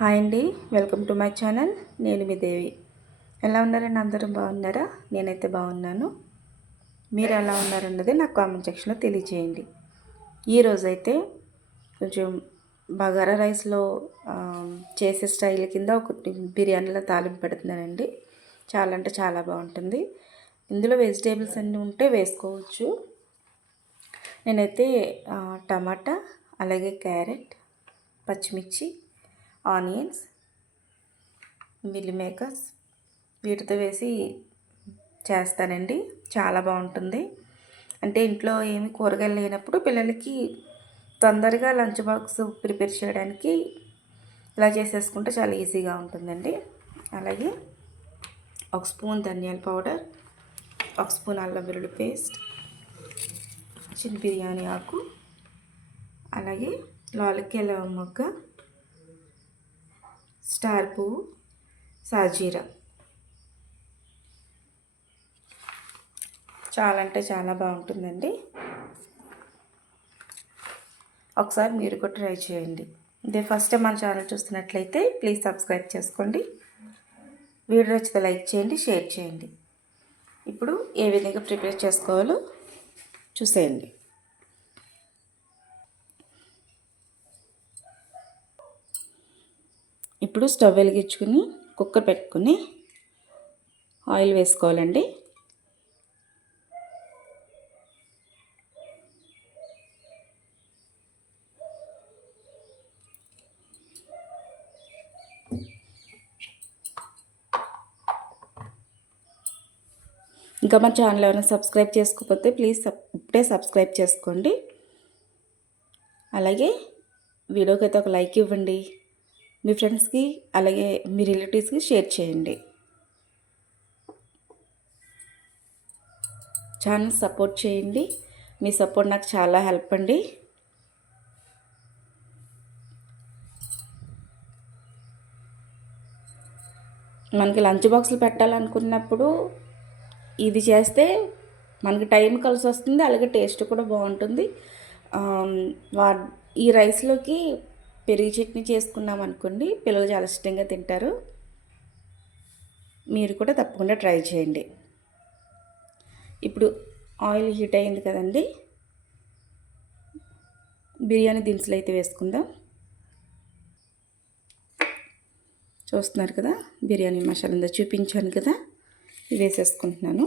Hi అండి, welcome to my channel. నేను మీ దేవి. ఎలా ఉన్నారండి? అందరూ బాగున్నారా? నేనైతే బాగున్నాను. మీరు ఎలా ఉన్నారన్నది నాకు కామెంట్ సెక్షన్లో తెలియజేయండి. ఈరోజైతే కొంచెం బగారా రైస్లో చేసే స్టైల్ కింద ఒకటి బిర్యానీలో తాలింపు పెడుతున్నానండి. చాలా అంటే చాలా బాగుంటుంది. ఇందులో వెజిటేబుల్స్ అన్నీ ఉంటే వేసుకోవచ్చు. నేనైతే టమాటా, అలాగే క్యారెట్, పచ్చిమిర్చి, ఆనియన్స్, మిల్ మేకర్స్ వీటితో వేసి చేస్తానండి. చాలా బాగుంటుంది. అంటే ఇంట్లో ఏమి కూరగాయలు లేనప్పుడు పిల్లలకి తొందరగా లంచ్ బాక్స్ ప్రిపేర్ చేయడానికి ఇలా చేసేసుకుంటే చాలా ఈజీగా ఉంటుందండి. అలాగే ఒక స్పూన్ ధనియాల పౌడర్, ఒక స్పూన్ అల్లం వెల్లుల్లి పేస్ట్, చిన్న బిర్యానీ ఆకు, అలాగే లాలిక్య మొగ్గ, స్టార్ పువ్వు, సాజీరా. చాలా అంటే చాలా బాగుంటుందండి. ఒకసారి మీరు కూడా ట్రై చేయండి. ఇదే ఫస్ట్ టైం మన ఛానల్ చూస్తున్నట్లయితే ప్లీజ్ సబ్స్క్రైబ్ చేసుకోండి. వీడియో నచ్చితే లైక్ చేయండి, షేర్ చేయండి. ఇప్పుడు ఏ విధంగా ప్రిపేర్ చేసుకోవాలో చూసేయండి. ఇప్పుడు స్టవ్ వెలిగించుకుని కుక్కర్ పెట్టుకుని ఆయిల్ వేసుకోవాలండి. ఇంకా మన ఛానల్ ఎవరైనా సబ్స్క్రైబ్ చేసుకోకపోతే ప్లీజ్ ఇప్పుడే సబ్స్క్రైబ్ చేసుకోండి. అలాగే వీడియోకి అయితే ఒక లైక్ ఇవ్వండి. మీ ఫ్రెండ్స్కి అలాగే మీ రిలేటివ్స్కి షేర్ చేయండి. ఛానల్ సపోర్ట్ చేయండి. మీ సపోర్ట్ నాకు చాలా హెల్ప్ అండి. మనకి లంచ్ బాక్సులు పెట్టాలనుకున్నప్పుడు ఇది చేస్తే మనకి టైం కలిసి వస్తుంది, అలాగే టేస్ట్ కూడా బాగుంటుంది. ఈ రైస్లోకి పెరుగు చట్నీ చేసుకున్నాం అనుకోండి, పిల్లలు చాలా ఇష్టంగా తింటారు. మీరు కూడా తప్పకుండా ట్రై చేయండి. ఇప్పుడు ఆయిల్ హీట్ అయింది కదండి, బిర్యానీ దినుసులు అయితే వేసుకుందాం. చూస్తున్నారు కదా, బిర్యానీ మసాలా చూపించాను కదా, ఇవి వేసేసుకుంటున్నాను.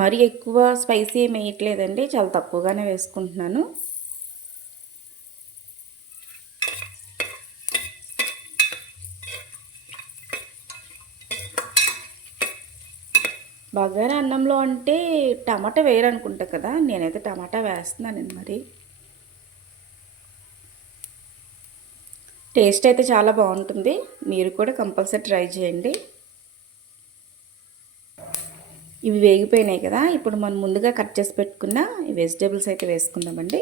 మరి ఎక్కువ స్పైసీ ఏమి వేయట్లేదండి, చాలా తక్కువగానే వేసుకుంటున్నాను. బగారా అన్నంలో అంటే టమాటా వేయరనుకుంటా కదా, నేనైతే టమాటా వేస్తున్నానండి. మరి టేస్ట్ అయితే చాలా బాగుంటుంది. మీరు కూడా కంపల్సరీ ట్రై చేయండి. ఇవి వేగిపోయినాయి కదా, ఇప్పుడు మనం ముందుగా కట్ చేసి పెట్టుకున్న ఈ వెజిటేబుల్స్ అయితే వేసుకుందామండి.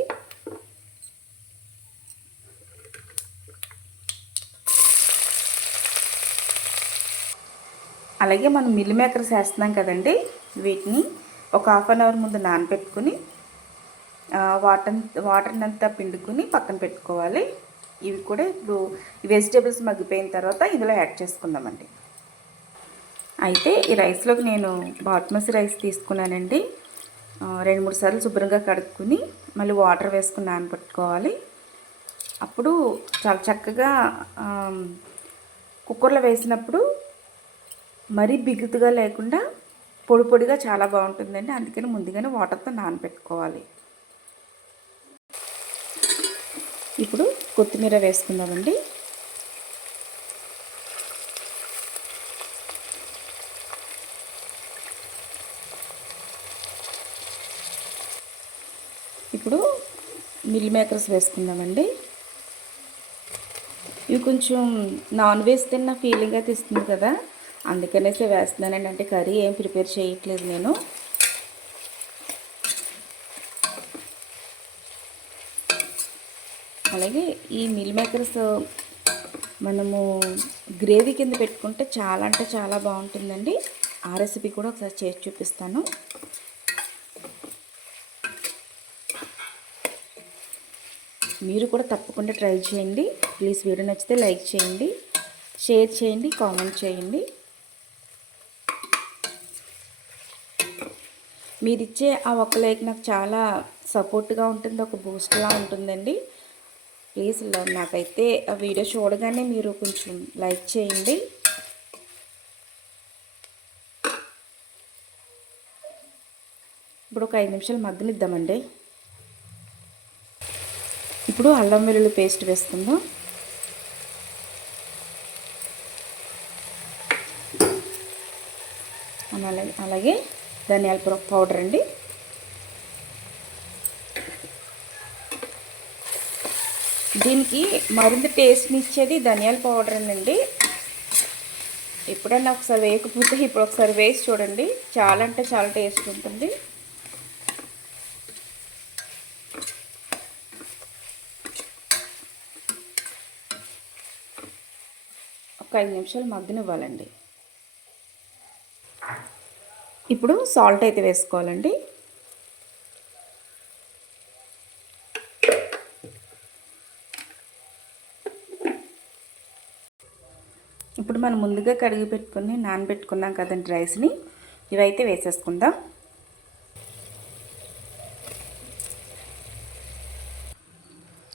అలాగే మనం మిల్ మేకర్స్ వేస్తున్నాం కదండి, వీటిని ఒక హాఫ్ అన్ అవర్ ముందు నానబెట్టుకుని వాటర్ని అంతా పిండుకుని పక్కన పెట్టుకోవాలి. ఇవి కూడా ఇప్పుడు ఈ వెజిటేబుల్స్ మగ్గిపోయిన తర్వాత ఇందులో యాడ్ చేసుకుందామండి. అయితే ఈ రైస్లోకి నేను బాస్మతి రైస్ తీసుకున్నానండి. 2-3 సార్లు శుభ్రంగా కడుక్కుని మళ్ళీ వాటర్ వేసుకుని నానబెట్టుకోవాలి. అప్పుడు చాలా చక్కగా కుక్కర్లో వేసినప్పుడు మరీ బిగుతుగా లేకుండా పొడి పొడిగా చాలా బాగుంటుందండి. అందుకని ముందుగానే వాటర్తో నానబెట్టుకోవాలి. ఇప్పుడు కొత్తిమీర వేసుకుందామండి. ఇప్పుడు మిల్ మేకర్స్ వేసుకుందామండి. ఇవి కొంచెం నాన్ వెజ్ తిన్న ఫీలింగ్ అయితే ఇస్తుంది కదా, అందుకనేసి వేస్తున్నానండి. అంటే కర్రీ ఏం ప్రిపేర్ చేయట్లేదు నేను. అలాగే ఈ మిల్ మేకర్స్ మనము గ్రేవీ కింద పెట్టుకుంటే చాలా అంటే చాలా బాగుంటుందండి. ఆ రెసిపీ కూడా ఒకసారి చేసి చూపిస్తాను. మీరు కూడా తప్పకుండా ట్రై చేయండి. ప్లీజ్ వీడియో నచ్చితే లైక్ చేయండి, షేర్ చేయండి, కామెంట్ చేయండి. మీరిచ్చే ఆ ఒక్క లైక్ నాకు చాలా సపోర్ట్గా ఉంటుంది, ఒక బూస్ట్లా ఉంటుందండి. ప్లీజ్ నాకైతే ఆ వీడియో చూడగానే మీరు కొంచెం లైక్ చేయండి. ఇప్పుడు ఒక 5 నిమిషాలు మగ్గనిద్దామండి. ఇప్పుడు అల్లం వెల్లుల్లి పేస్ట్ వేసుకుందాం. అలాగే ధనియాల పౌడర్ అండి. దీనికి మరింత టేస్ట్ని ఇచ్చేది ధనియాల పౌడర్ అండి. ఎప్పుడన్నా ఒకసారి వేయకపోతే ఇప్పుడు ఒకసారి వేసి చూడండి, చాలా అంటే చాలా టేస్ట్ ఉంటుంది. ఒక 5 నిమిషాలు మగ్గనివ్వాలండి. ఇప్పుడు సాల్ట్ అయితే వేసుకోవాలండి. ఇప్పుడు మనం ముందుగా కడిగి పెట్టుకుని నానబెట్టుకున్నాం కదండి రైస్ని, ఇవైతే వేసేసుకుందాం.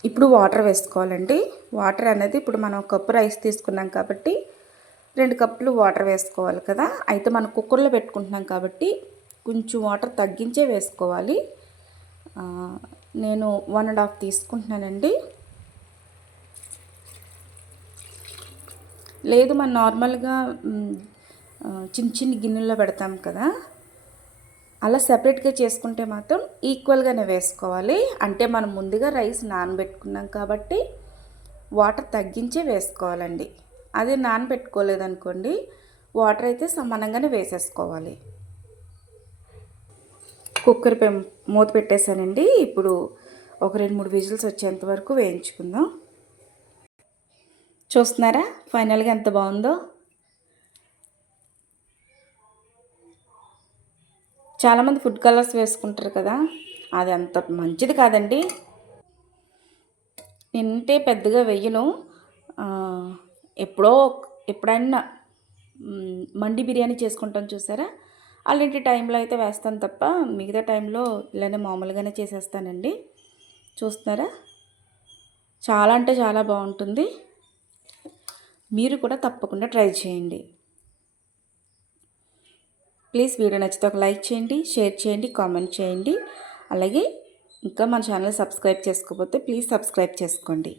ఇప్పుడు వాటర్ వేసుకోవాలండి. వాటర్ అనేది ఇప్పుడు మనం 1 కప్పు రైస్ తీసుకున్నాం కాబట్టి 2 కప్పులు వాటర్ వేసుకోవాలి కదా. అయితే మనం కుక్కర్లో పెట్టుకుంటున్నాం కాబట్టి కొంచెం వాటర్ తగ్గించే వేసుకోవాలి. నేను 1.5 తీసుకుంటున్నానండి. లేదు మనం నార్మల్గా చిన్న చిన్న గిన్నెల్లో పెడతాం కదా, అలా సెపరేట్గా చేసుకుంటే మాత్రం ఈక్వల్గానే వేసుకోవాలి. అంటే మనం ముందుగా రైస్ నానబెట్టుకున్నాం కాబట్టి వాటర్ తగ్గించే వేసుకోవాలండి. అదే నానబెట్టుకోలేదనుకోండి, వాటర్ అయితే సమానంగానే వేసేసుకోవాలి. కుక్కర్ మూత పెట్టేశానండి. ఇప్పుడు ఒక 2-3 విజిల్స్ వచ్చేంత వరకు వేయించుకుందాం. చూస్తున్నారా ఫైనల్గా ఎంత బాగుందో. చాలామంది ఫుడ్ కలర్స్ వేసుకుంటారు కదా, అది అంత మంచిది కాదండి. నేనంటే పెద్దగా వెయ్యను. ఎప్పుడైనా మండి బిర్యానీ చేసుకుంటాను చూసారా, అలాంటి టైంలో అయితే వేస్తాను తప్ప మిగతా టైంలో ఇలానే మామూలుగానే చేసేస్తానండి. చూస్తున్నారా, చాలా అంటే చాలా బాగుంటుంది. మీరు కూడా తప్పకుండా ట్రై చేయండి. ప్లీజ్ వీడియో నచ్చితే ఒక లైక్ చేయండి, షేర్ చేయండి, కామెంట్ చేయండి. అలాగే ఇంకా మన ఛానల్ సబ్స్క్రైబ్ చేసుకోకపోతే ప్లీజ్ సబ్స్క్రైబ్ చేసుకోండి.